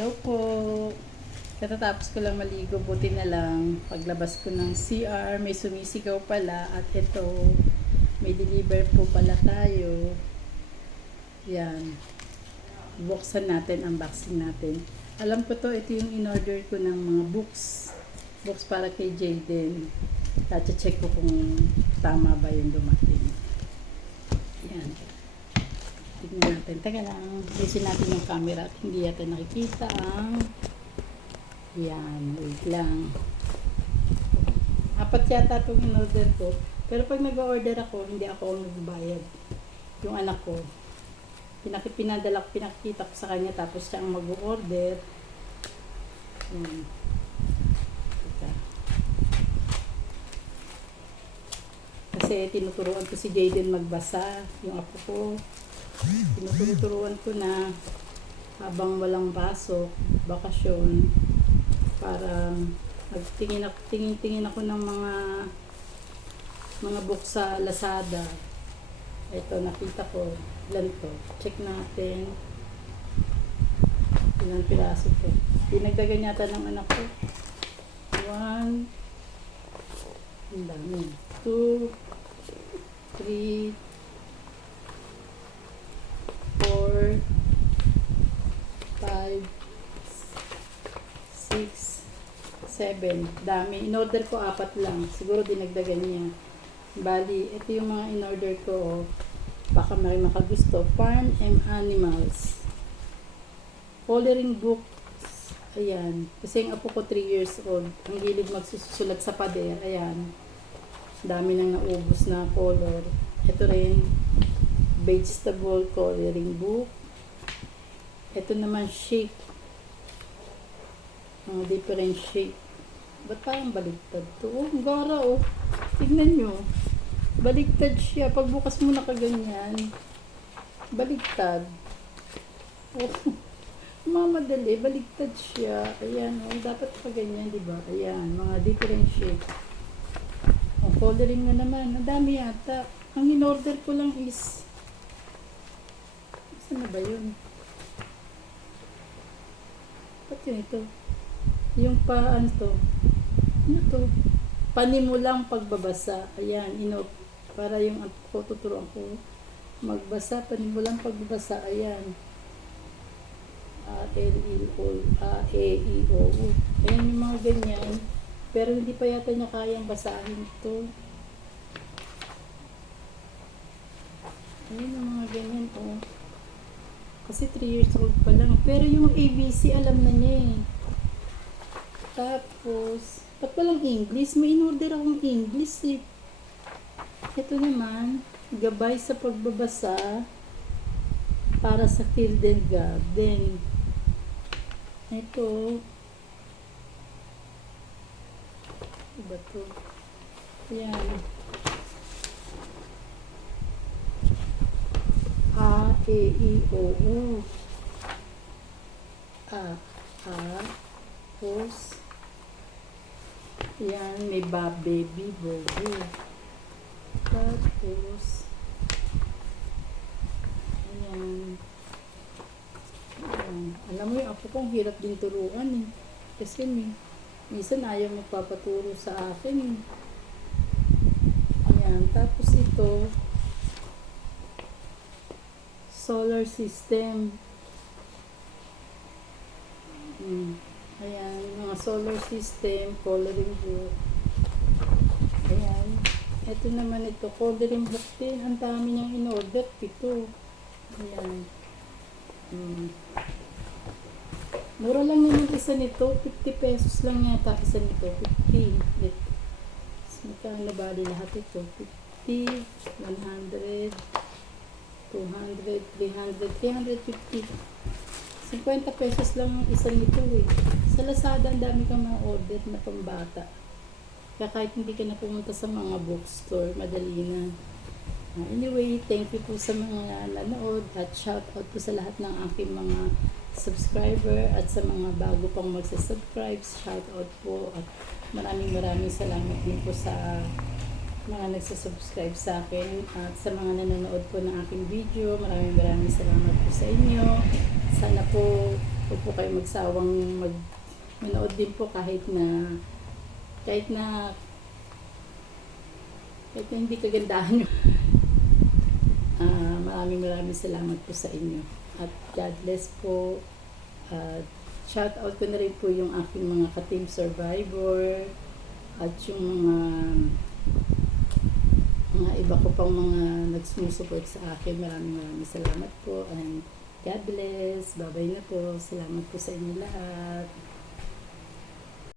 Hello po. Katatapos ko lang maligo, buti na lang. Paglabas ko ng CR, may sumisigaw pala. At ito, may deliver po pala tayo. Yan. Buksan natin, unboxing natin. Alam ko to, ito yung in-order ko ng mga books. Books para kay Jaden. Check ko kung tama ba yung dumating. Yan. Tignan natin. Teka lang. Alisin natin yung camera at hindi yata nakikita ang yan. Wait lang. Apat yata itong in-order ko. Pero pag nag-order ako, hindi ako ang nagbayad. Yung anak ko. Pinakita ko sa kanya tapos siya ang mag-order. Kasi tinuturuan ko si Jaden magbasa. Yung apo ko. Tinuturuan ko na habang walang pasok, bakasyon, para tingin ako ng mga book sa Lazada. Ito, nakita ko. Ilan to? Check natin. Ilang piraso to. Dinagdagan yata ng anak ko. 1, ang dami. 2, 3, 4, 5, 6, 7. Dami. In-order ko 4 lang. Siguro dinagdagan niya. Bali, ito yung mga in-order ko. Baka may makagusto. Farm and Animals. Coloring books. Ayan. Kasi yung apo ko 3 years old. Ang hilig magsusulat sa pader. Ayan. Dami nang naubos na color. Ito rin. Vegetable coloring book. Ito naman shape. Mga different shape. Ba't parang baligtad to? Oh, gara oh. Tignan nyo. Baligtad siya. Pagbukas mo na kaganyan. Baligtad. Oh. Mamadali. Baligtad siya. Ayan oh. Dapat kaganyan, diba? Ayan. Mga different shape. Oh, coloring na naman. Ang dami yata. Ang in-order ko lang is ano ba yun? Ba't yun ito? Yung ano to? Ano to? Panimulang pagbabasa. Ayan, para yung ako, tuturuan ko magbasa, panimulang pagbabasa. Ayan. A-L-E-O-A-E-O-U. Ayan yung mga ganyan. Pero hindi pa yata niya kayang basahin ito. Ayan yung mga ganyan, oh. Kasi 3 years old pa lang. Pero yung ABC, alam na niya eh. Tapos, ba't walang English? May in-order akong English eh. Ito naman, gabay sa pagbabasa para sa kindergarten. Ito. Iba to. Ayan. A-E-I-O-U. Tapos, yan, may baby, bobo. Tapos, ayan. Alam mo yung apo kong hirap din turuan eh. Kasi minsan ayaw magpapaturo sa akin eh. Ayan, tapos ito, solar system. Ayan, mga solar system, coloring book. Ayan. Ito naman ito, coloring book din. Ang dami niyang in-order. 7. Ayan. Mura lang naman isa nito. 50 pesos lang yata isa nito. 50. Magkano bali lahat ito? 50, 100, 200, 300, 350. 50 pesos lang ang isa nito eh. Sa Lazada, ang dami kang mga order na pambata. Kaya kahit hindi ka na pumunta sa mga bookstore, madali na. Anyway, thank you po sa mga nanood at shout out po sa lahat ng aking mga subscriber at sa mga bago pang magsasubscribe. Shout out po at maraming salamat din po sa mga nagsasubscribe sa akin at sa mga nanonood po ng aking video. Maraming salamat po sa inyo. Sana po Huwag po kayo magsawang manood din po kahit na kahit na hindi kagandahan nyo. Maraming salamat po sa inyo. At God bless po. Shout out ko na rin po yung aking mga ka-team survivor at yung mga iba ko pang mga nagsusupport sa akin. Maraming salamat po. And God bless. Bye-bye na po. Salamat po sa inyo lahat.